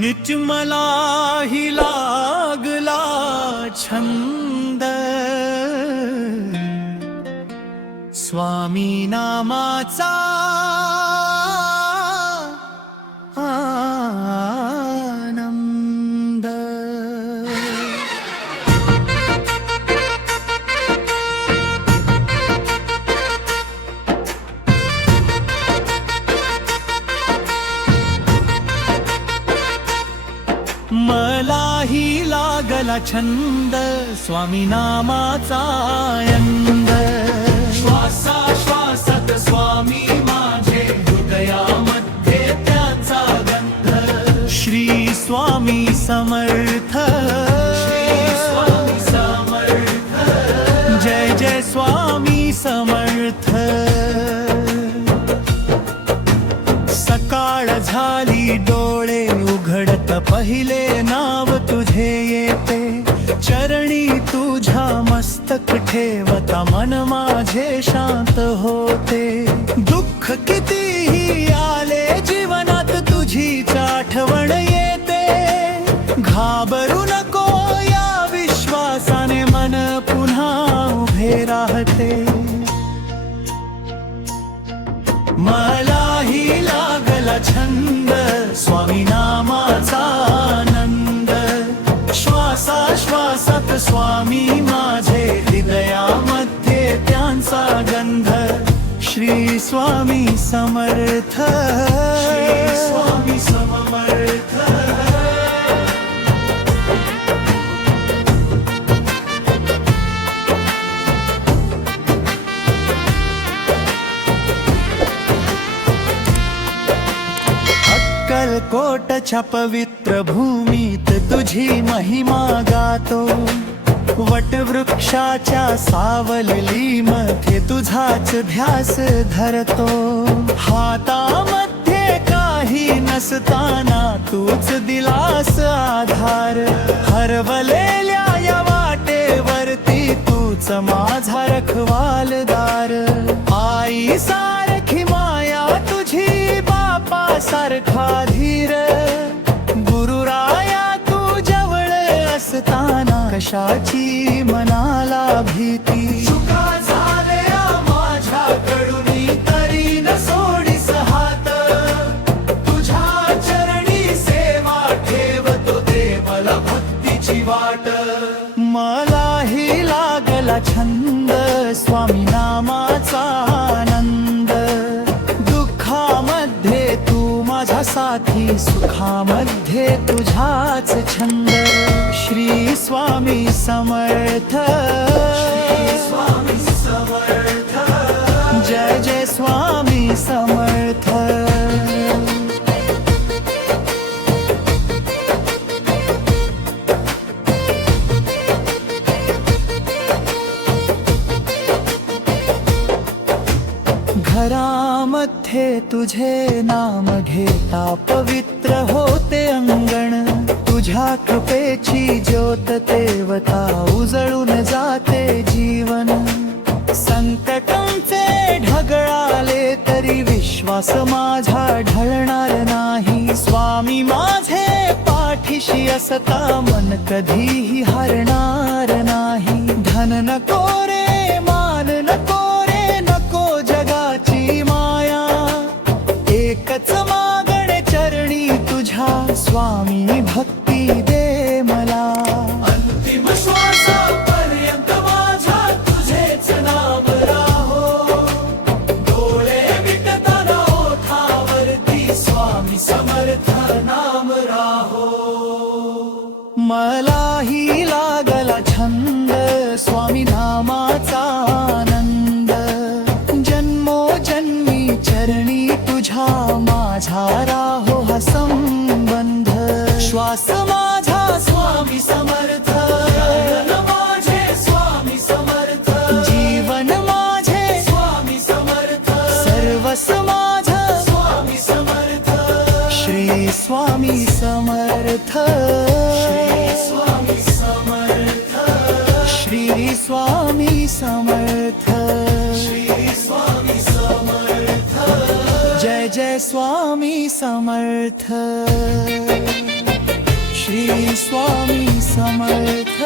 नित्यमलाही लागला छंद, स्वामी नामाचा आनंद। मलाही लागला छंद, स्वामी नामाचा आनंद। श्वासा श्वासात स्वामी माझे, हृदयामध्ये त्याचा गंध। श्री स्वामी समर्थ, श्री स्वामी समर्थ, जय जय स्वामी समर्थ। सकाळ झाली डोळे उघडत, पहिले नाव तुझे येते। चरणी तुझ्या मस्तक ठेवता, मन माझे शांत होते। दुःख कितीही आले जीवनात, तुझीच आठवण येते। घाबरू नको या विश्वासाने, मन पुन्हा उभे राहते। मलाही लागला छंद, स्वामी नामाचा आनंद। श्वासा श्वासात स्वामी माझे, हृदयामध्ये त्यांचा गंध। श्री स्वामी समर्थ, श्री स्वामी समर्थ। अक्कलकोटच्या पवित्र भूमीत तुझी महिमा गातो। वटवृक्षाच्या सावलीमध्ये तुझाच ध्यास धरतो। हातामध्ये काही नसताना तूच दिलास आधार। हरवलेल्या या वाटेवरती तूच माझा रखवालदार। आई सारखी माया तुझी, बापा सारखा धीर। गुरुराया तू जवळ असताना, कशाची मनाला भीती। चुका झाल्या माझ्याकडून तरी न सोडीस हात। तुझ्या चरणी सेवा ठेवतो, दे मला भक्तीची वाट। मलाही लागला छंद, स्वामी नामाचा आनंद। दुःखामध्ये तू माझा साथी, सुखामध्ये तुझाच छंद। श्री स्वामी समर्थ, श्री स्वामी समर्थ, जय जय स्वामी समर्थ। घरामध्ये तुझे नाम घेता, पवित्र होते अंगण। तुझ्या कृपेची ज्योत तेवता, उजळून जाते जीवन। संकटांचे ढगळाले तरी विश्वास माझा ढळणार नाही। स्वामी माझे पाठीशी असता, मन कधीही हरणार नाही। धन नको रे, मान नको रे, नको जगाची माया। एकच मागणे चरणी तुझ्या, स्वामी भक्ती दे मला। अंतिम श्वासापर्यंत माझ्या तुझेच नाम राहो। डोळे मिटताना ओठावरती, स्वामी समर्थ नाम राहो। मलाही लागला छंद, स्वामी नामाचा आनंद। जन्मोजन्मी चरणी तुझ्या, माझा राहो हा संबंध। श्वास माझा स्वामी समर्थ, प्राण माझे स्वामी समर्थ। जीवन माझे स्वामी समर्थ, सर्वस्व माझं स्वामी समर्थ। श्री स्वामी समर्थ, श्री स्वामी समर्थ, श्री स्वामी समर्थ, श्री स्वामी समर्थ, जय जय स्वामी समर्थ। श्री स्वामी समर्थ